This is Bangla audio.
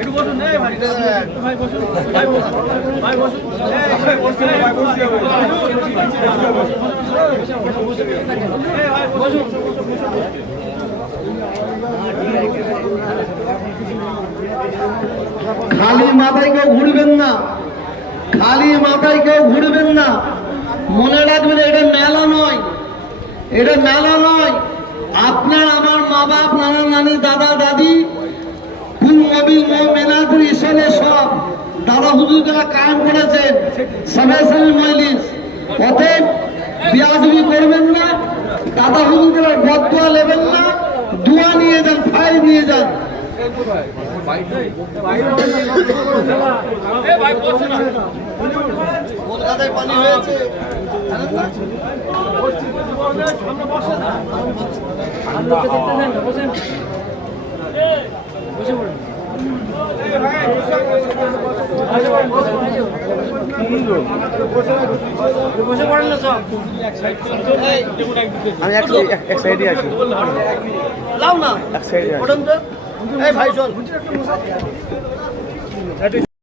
একটু বসুন ভাই ভাই বসুন ভাই বসুন ভাই বসুন ভাই বসুন ভাই বসুন খালি মাথায় কেউ ঘুরবেন না, খালি মাথায় কেউ ঘুরবেন না। মনে রাখবেন এটা মেলা নয়, এটা মেলা নয়। আপনার আমার মা বাপ, নানা নানি, দাদা দাদি, কুল মবিল মেনাদুর ইসলে সব দাদা হুজুর যারা কায়েম করেছেন সবাই মজলিস। অতএব বিয়াদবি করবেন না, দাদা হুজুর বদদোয়া নেবেন না, দোয়া নিয়ে যান, ফাইল নিয়ে যান। কলকাতায় পানি হয়েছে, আমি এক সাইডে আছি। লাও না এক সাইডে ভাই চল।